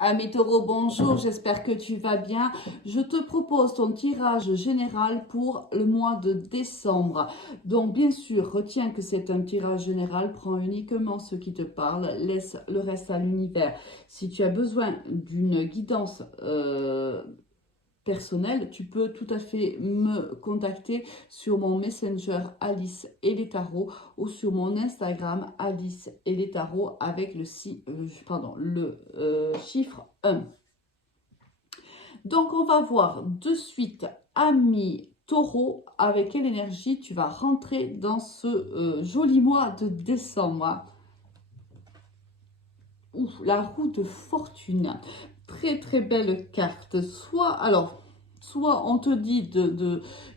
Ami Taureau, bonjour, j'espère que tu vas bien. Je te propose ton tirage général pour le mois de décembre. Donc bien sûr, retiens que c'est un tirage général, prends uniquement ce qui te parle, laisse le reste à l'univers. Si tu as besoin d'une guidance personnel, tu peux tout à fait me contacter sur mon Messenger Alice et les tarots ou sur mon Instagram Alice et les tarots avec le chiffre 1. Donc on va voir de suite, ami taureau, avec quelle énergie tu vas rentrer dans ce joli mois de décembre. Ouf, la roue de fortune. Très très belle carte. Soit on te dit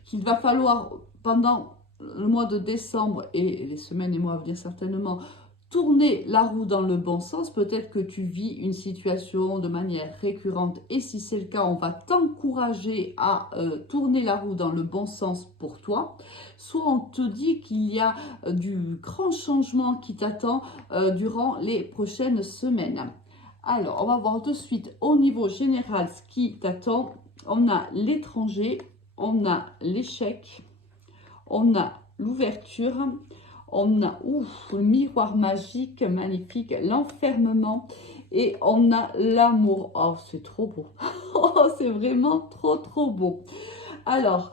qu'il va falloir pendant le mois de décembre et les semaines et mois à venir certainement tourner la roue dans le bon sens. Peut-être que tu vis une situation de manière récurrente et si c'est le cas, on va t'encourager à tourner la roue dans le bon sens pour toi. Soit on te dit qu'il y a du grand changement qui t'attend durant les prochaines semaines. Alors, on va voir de suite au niveau général ce qui t'attend. On a l'étranger, on a l'échec, on a l'ouverture, on a le miroir magique, magnifique, l'enfermement et on a l'amour. Oh, c'est trop beau. Oh, c'est vraiment trop, trop beau. Alors,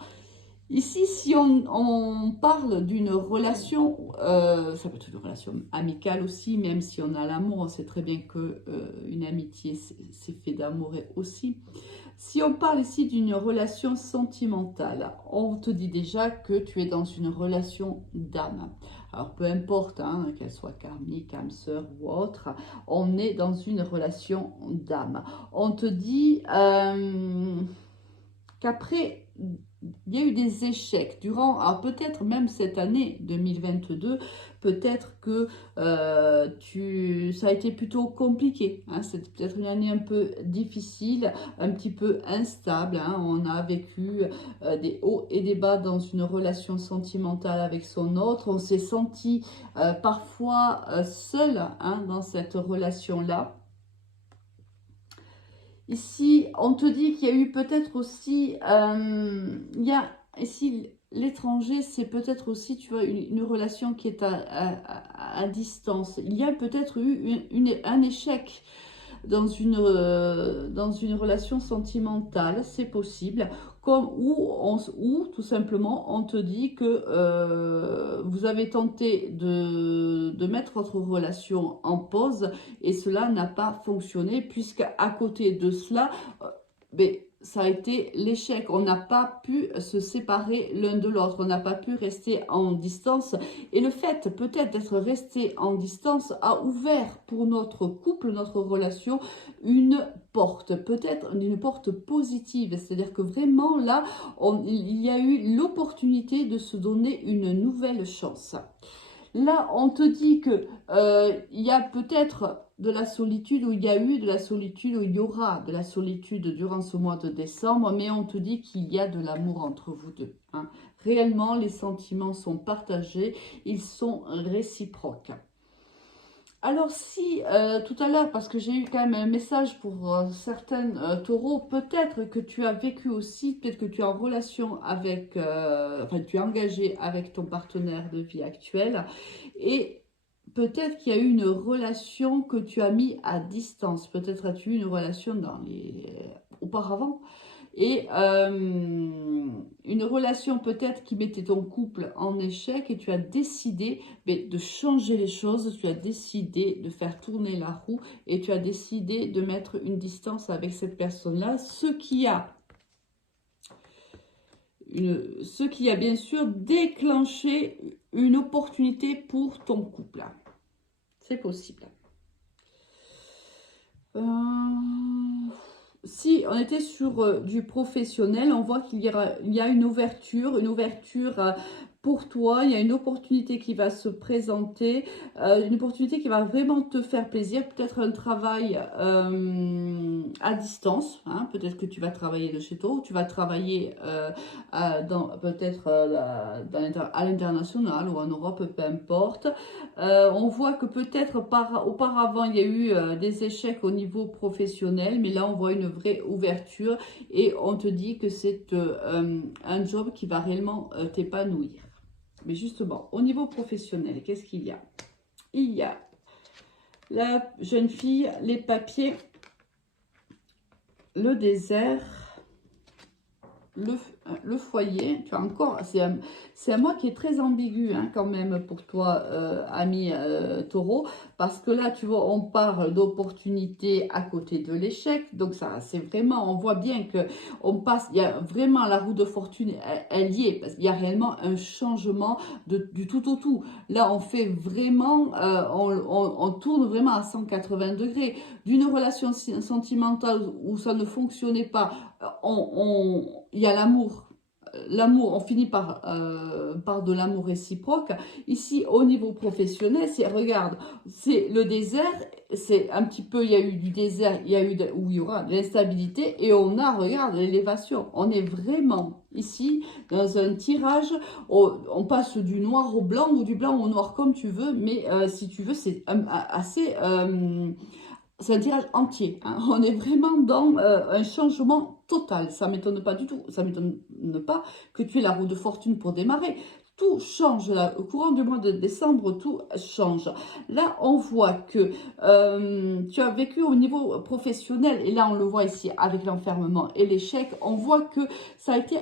ici, si on parle d'une relation, ça peut être une relation amicale aussi, même si on a l'amour, on sait très bien qu'une amitié, c'est fait d'amour aussi. Si on parle ici d'une relation sentimentale, on te dit déjà que tu es dans une relation d'âme. Alors, peu importe, hein, qu'elle soit karmique, âme sœur ou autre, on est dans une relation d'âme. On te dit qu'après, il y a eu des échecs durant, alors peut-être même cette année 2022, peut-être que ça a été plutôt compliqué. Hein, c'est peut-être une année un peu difficile, un petit peu instable. Hein, on a vécu des hauts et des bas dans une relation sentimentale avec son autre. On s'est senti parfois seul hein, dans cette relation-là. Ici, on te dit qu'il y a eu peut-être aussi, ici l'étranger, c'est peut-être aussi, tu vois, une relation qui est à distance. Il y a peut-être eu un échec dans une relation sentimentale, c'est possible, ou tout simplement on te dit que vous avez tenté de mettre votre relation en pause et cela n'a pas fonctionné puisque à côté de cela, ben, ça a été l'échec. On n'a pas pu se séparer l'un de l'autre. On n'a pas pu rester en distance. Et le fait peut-être d'être resté en distance a ouvert pour notre couple, notre relation, une porte. Peut-être une porte positive. C'est-à-dire que vraiment là, il y a eu l'opportunité de se donner une nouvelle chance. Là, on te dit que il y a peut-être de la solitude, ou il y a eu de la solitude, ou il y aura de la solitude durant ce mois de décembre, mais on te dit qu'il y a de l'amour entre vous deux. Hein. Réellement, les sentiments sont partagés, ils sont réciproques. Alors si tout à l'heure, parce que j'ai eu quand même un message pour certains taureaux, peut-être que tu as vécu aussi, peut-être que tu es en relation avec, enfin tu es engagé avec ton partenaire de vie actuel et peut-être qu'il y a eu une relation que tu as mis à distance. Peut-être as-tu eu une relation auparavant et une relation peut-être qui mettait ton couple en échec et tu as décidé de changer les choses, tu as décidé de faire tourner la roue et tu as décidé de mettre une distance avec cette personne-là, ce qui a bien sûr déclenché une opportunité pour ton couple. C'est possible. Si on était sur du professionnel, on voit qu'il y a une ouverture pour toi, il y a une opportunité qui va se présenter, une opportunité qui va vraiment te faire plaisir, peut-être un travail à distance, hein, peut-être que tu vas travailler de chez toi, ou tu vas travailler peut-être à l'international ou en Europe, peu importe. On voit que peut-être auparavant, il y a eu des échecs au niveau professionnel, mais là, on voit une vraie ouverture et on te dit que c'est un job qui va réellement t'épanouir. Mais justement, au niveau professionnel, qu'est-ce qu'il y a? Il y a la jeune fille, les papiers, le désert, le foyer. Tu as encore, c'est un mois qui est très ambigu hein, quand même pour toi, ami taureau, parce que là, tu vois, on parle d'opportunités à côté de l'échec. Donc ça, c'est vraiment, on voit bien que on passe, il y a vraiment la roue de fortune, elle y est, parce qu'il y a réellement un changement du tout au tout. Là, on fait vraiment, on tourne vraiment à 180 degrés d'une relation sentimentale où ça ne fonctionnait pas. Il y a l'amour. L'amour, on finit par de l'amour réciproque. Ici, au niveau professionnel, regarde, c'est le désert, c'est un petit peu, il y a eu du désert, il y a eu où il y aura de l'instabilité, et on a, regarde, l'élévation. On est vraiment ici dans un tirage, on passe du noir au blanc, ou du blanc au noir, comme tu veux, mais si tu veux, c'est assez... c'est un tirage entier. Hein. On est vraiment dans un changement total. Ça ne m'étonne pas du tout. Ça ne m'étonne pas que tu aies la roue de fortune pour démarrer. Tout change. Là. Au courant du mois de décembre, tout change. Là, on voit que tu as vécu au niveau professionnel. Et là, on le voit ici avec l'enfermement et l'échec. On voit que ça a été...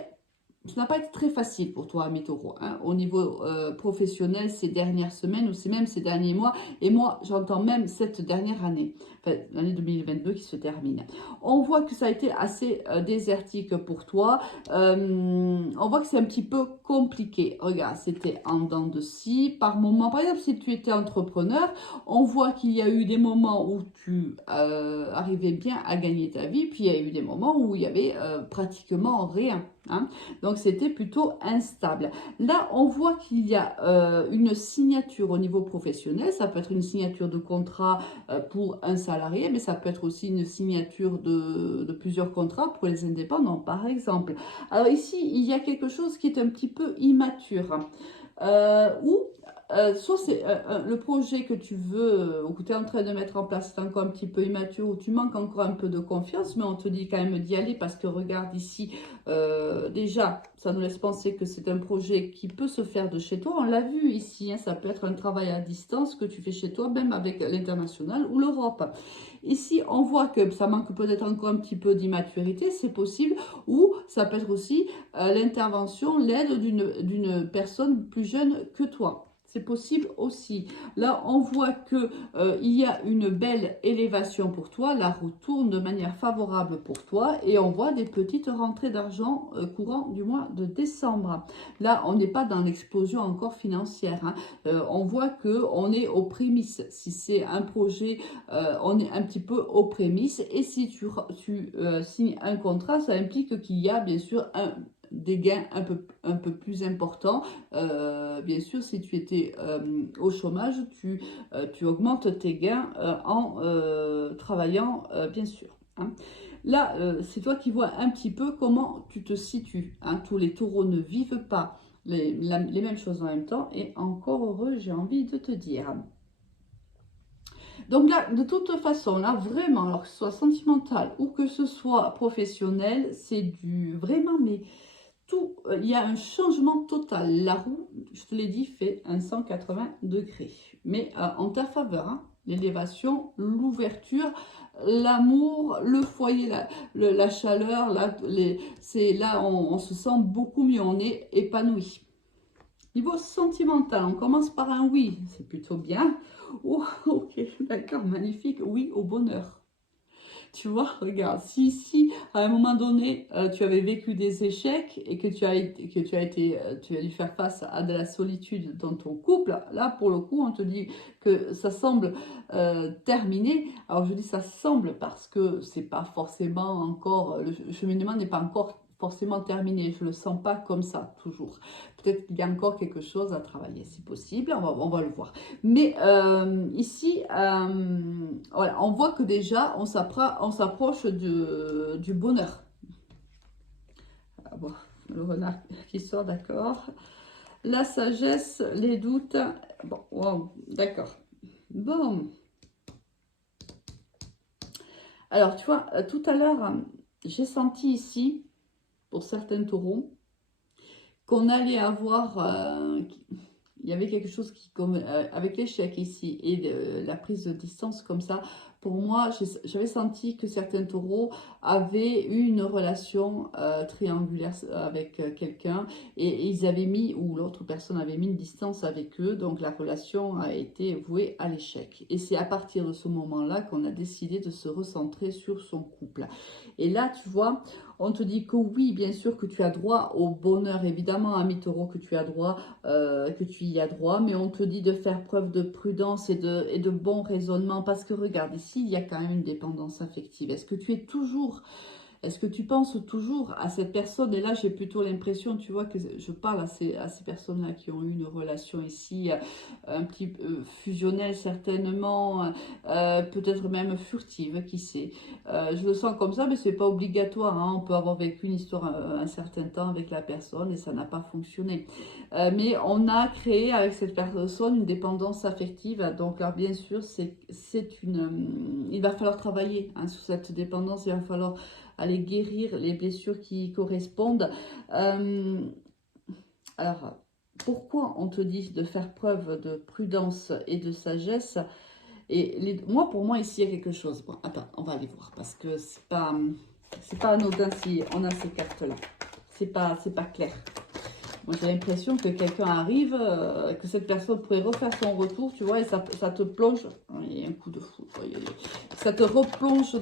Ça n'a pas été très facile pour toi, ami taureau, hein, au niveau professionnel ces dernières semaines ou c'est même ces derniers mois. Et moi, j'entends même cette dernière année, enfin, l'année 2022 qui se termine. On voit que ça a été assez désertique pour toi. On voit que c'est un petit peu compliqué. Regarde, c'était en dents de scie par moment. Par exemple, si tu étais entrepreneur, on voit qu'il y a eu des moments où tu arrivais bien à gagner ta vie, puis il y a eu des moments où il y avait pratiquement rien. Hein. Donc, c'était plutôt instable. Là, on voit qu'il y a une signature au niveau professionnel. Ça peut être une signature de contrat pour un salarié, mais ça peut être aussi une signature de plusieurs contrats pour les indépendants, par exemple. Alors ici, il y a quelque chose qui est un petit peu immature. Ou soit c'est le projet que tu veux ou que tu es en train de mettre en place est encore un petit peu immature ou tu manques encore un peu de confiance, mais on te dit quand même d'y aller parce que regarde ici, déjà, ça nous laisse penser que c'est un projet qui peut se faire de chez toi. On l'a vu ici, hein, ça peut être un travail à distance que tu fais chez toi, même avec l'international ou l'Europe. Ici, on voit que ça manque peut-être encore un petit peu d'immaturité, c'est possible, ou ça peut être aussi l'intervention, l'aide d'une personne plus jeune que toi. C'est possible aussi. Là, on voit que il y a une belle élévation pour toi. La roue tourne de manière favorable pour toi et on voit des petites rentrées d'argent courant du mois de décembre. Là, on n'est pas dans l'explosion encore financière. Hein. On voit que on est aux prémices. Si c'est un projet, on est un petit peu aux prémices. Et si tu signes un contrat, ça implique qu'il y a bien sûr des gains un peu plus importants. Bien sûr, si tu étais au chômage, tu augmentes tes gains en travaillant, bien sûr. Hein. Là, c'est toi qui vois un petit peu comment tu te situes. Hein. Tous les taureaux ne vivent pas les mêmes choses en même temps. Et encore heureux, j'ai envie de te dire. Donc là, de toute façon, là, vraiment, alors que ce soit sentimental ou que ce soit professionnel, c'est du vraiment, mais tout, il y a un changement total. La roue, je te l'ai dit, fait un 180 degrés. Mais en ta faveur, hein, l'élévation, l'ouverture, l'amour, le foyer, la chaleur, là, on se sent beaucoup mieux, on est épanoui. Niveau sentimental, on commence par un oui, c'est plutôt bien. Oh, ok, d'accord, magnifique, oui au bonheur. Tu vois, regarde, si à un moment donné, tu avais vécu des échecs et que tu as dû faire face à de la solitude dans ton couple, là, pour le coup, on te dit que ça semble terminé. Alors, je dis ça semble parce que c'est pas forcément encore, le cheminement n'est pas encore forcément terminé. Je ne le sens pas comme ça, toujours. Peut-être qu'il y a encore quelque chose à travailler, si possible. On va le voir. Mais ici, voilà, on voit que déjà, on s'approche du bonheur. Ah bon, le renard qui sort, d'accord. La sagesse, les doutes. Bon, wow, d'accord. Bon. Alors, tu vois, tout à l'heure, j'ai senti ici, pour certains taureaux, qu'on allait avoir... il y avait quelque chose qui, comme avec l'échec ici et la prise de distance comme ça, pour moi, j'avais senti que certains taureaux avaient eu une relation triangulaire avec quelqu'un et ils avaient mis, ou l'autre personne avait mis une distance avec eux, donc la relation a été vouée à l'échec. Et c'est à partir de ce moment-là qu'on a décidé de se recentrer sur son couple. Et là, tu vois, on te dit que oui, bien sûr que tu as droit au bonheur, évidemment, ami taureau, que tu as droit, que tu y as droit, mais on te dit de faire preuve de prudence et de bon raisonnement, parce que regarde, ici, il y a quand même une dépendance affective. Est-ce que tu penses toujours à cette personne? Et là, j'ai plutôt l'impression, tu vois, que je parle à ces personnes-là qui ont eu une relation ici, un petit peu fusionnelle certainement, peut-être même furtive, qui sait. Je le sens comme ça, mais c'est pas obligatoire, hein. On peut avoir vécu une histoire un certain temps avec la personne et ça n'a pas fonctionné. Mais on a créé avec cette personne une dépendance affective. Donc, alors, bien sûr, il va falloir travailler hein, sur cette dépendance. Il va falloir aller guérir les blessures qui correspondent. Alors, pourquoi on te dit de faire preuve de prudence et de sagesse? Et pour moi, ici, il y a quelque chose. Bon, attends, on va aller voir parce que c'est pas anodin si on a ces cartes-là. C'est pas clair. Moi, j'ai l'impression que quelqu'un arrive, que cette personne pourrait refaire son retour, tu vois, et ça te plonge. Il y a un coup de foudre. Ça te replonge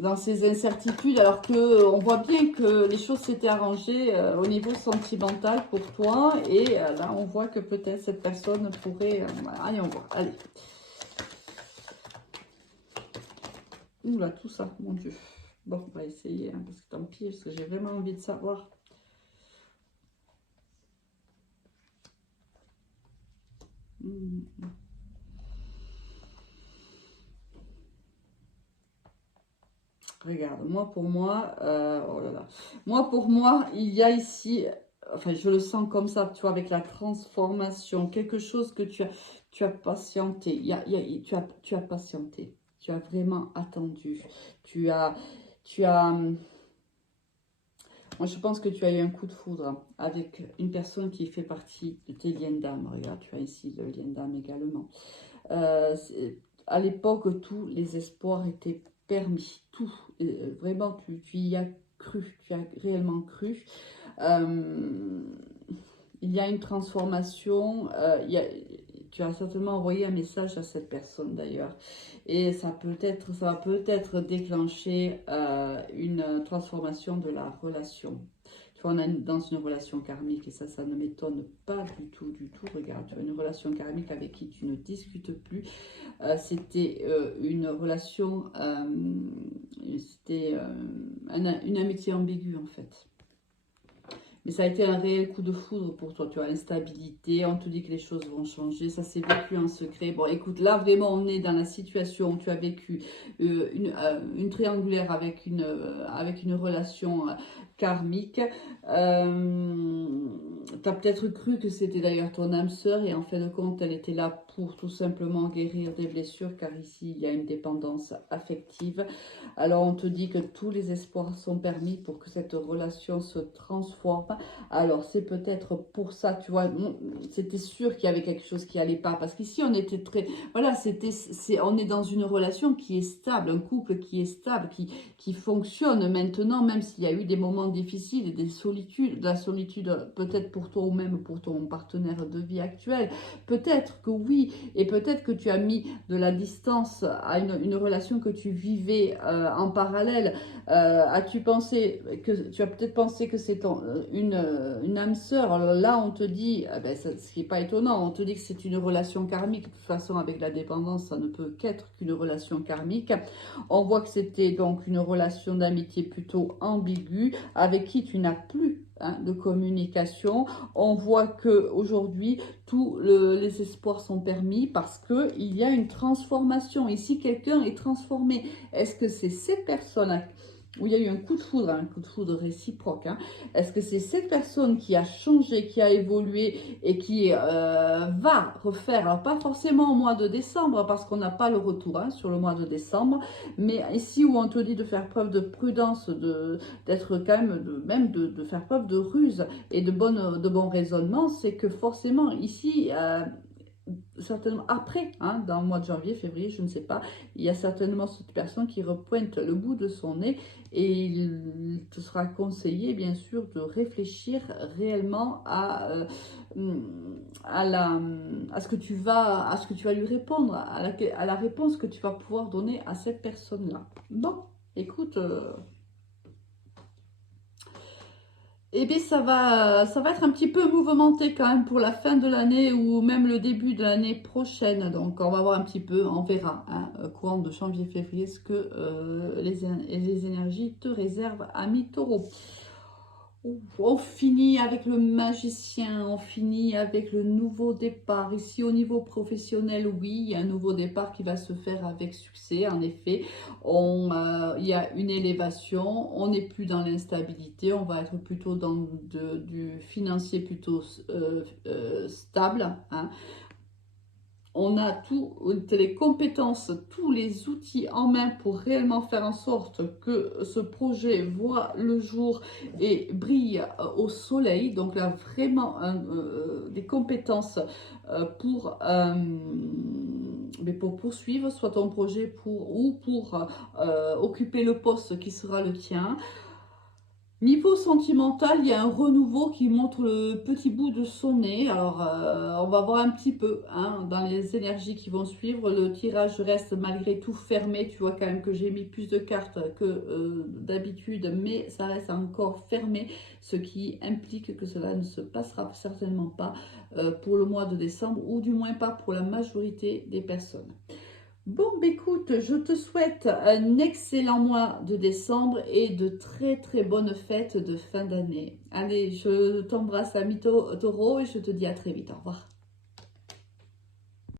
dans ces incertitudes, alors que on voit bien que les choses s'étaient arrangées au niveau sentimental pour toi, et là on voit que peut-être cette personne pourrait... allez, on voit, allez. Oula, tout ça, mon Dieu. Bon, on va essayer, hein, parce que tant pis, parce que j'ai vraiment envie de savoir. Regarde, oh là là. Pour moi, il y a ici, enfin, je le sens comme ça, tu vois, avec la transformation, quelque chose que tu as patienté, tu as patienté, tu as vraiment attendu, tu as, moi, je pense que tu as eu un coup de foudre avec une personne qui fait partie de tes liens d'âme. Regarde, tu as ici le lien d'âme également. À l'époque, tous les espoirs étaient permis. Tout. Vraiment, tu y as cru. Tu as réellement cru. Il y a une transformation. Tu as certainement envoyé un message à cette personne d'ailleurs. Et ça va peut-être déclencher une transformation de la relation. Tu vois, on est dans une relation karmique et ça ne m'étonne pas du tout, du tout. Regarde, tu as une relation karmique avec qui tu ne discutes plus. C'était une relation, c'était une amitié ambiguë en fait. Mais ça a été un réel coup de foudre pour toi, tu as l'instabilité, on te dit que les choses vont changer, ça s'est vécu en secret. Bon, écoute, là vraiment on est dans la situation où tu as vécu une triangulaire avec une relation karmique. Tu as peut-être cru que c'était d'ailleurs ton âme sœur et en fin de compte, elle était là pour tout simplement guérir des blessures car ici, il y a une dépendance affective. Alors, on te dit que tous les espoirs sont permis pour que cette relation se transforme. Alors, c'est peut-être pour ça, tu vois, c'était sûr qu'il y avait quelque chose qui allait pas parce qu'ici, on était très... Voilà, on est dans une relation qui est stable, un couple qui est stable, qui fonctionne maintenant, même s'il y a eu des moments difficiles et des solitudes, de la solitude peut-être pour toi ou même pour ton partenaire de vie actuel. Peut-être que oui, vie et peut-être que tu as mis de la distance à une relation que tu vivais en parallèle. As-tu pensé que tu as peut-être pensé que c'est une âme sœur? Alors là, on te dit, ben, ce qui n'est pas étonnant, on te dit que c'est une relation karmique. De toute façon, avec la dépendance, ça ne peut qu'être qu'une relation karmique. On voit que c'était donc une relation d'amitié plutôt ambiguë, avec qui tu n'as plus de communication. On voit que aujourd'hui tous les espoirs sont permis parce que il y a une transformation. Ici, quelqu'un est transformé. Est-ce que c'est cette personne où il y a eu un coup de foudre réciproque, Est-ce que c'est cette personne qui a changé, qui a évolué et qui va refaire, alors pas forcément au mois de décembre, parce qu'on n'a pas le retour sur le mois de décembre, mais ici où on te dit de faire preuve de prudence, d'être quand même, de faire preuve de ruse et de bon raisonnement, c'est que forcément ici... certainement après, dans le mois de janvier, février, je ne sais pas, il y a certainement cette personne qui repointe le bout de son nez et il te sera conseillé, bien sûr, de réfléchir réellement à ce que tu vas lui répondre, à la réponse que tu vas pouvoir donner à cette personne-là. Bon, écoute... eh bien, ça va être un petit peu mouvementé quand même pour la fin de l'année ou même le début de l'année prochaine. Donc, on va voir un petit peu, on verra, courant de janvier-février, ce que les énergies te réservent, ami Taureau. On finit avec le magicien, on finit avec le nouveau départ. Ici, au niveau professionnel, oui, il y a un nouveau départ qui va se faire avec succès. En effet, il y a une élévation, on n'est plus dans l'instabilité, on va être plutôt dans du financier plutôt stable. On a toutes les compétences, tous les outils en main pour réellement faire en sorte que ce projet voit le jour et brille au soleil. Donc là, vraiment des compétences pour poursuivre soit ton projet ou pour occuper le poste qui sera le tien. Niveau sentimental, il y a un renouveau qui montre le petit bout de son nez. Alors, on va voir un petit peu dans les énergies qui vont suivre. Le tirage reste malgré tout fermé. Tu vois quand même que j'ai mis plus de cartes que d'habitude, mais ça reste encore fermé, ce qui implique que cela ne se passera certainement pas pour le mois de décembre, ou du moins pas pour la majorité des personnes. Bon, écoute, je te souhaite un excellent mois de décembre et de très très bonnes fêtes de fin d'année. Allez, je t'embrasse, ami Taureau, et je te dis à très vite. Au revoir.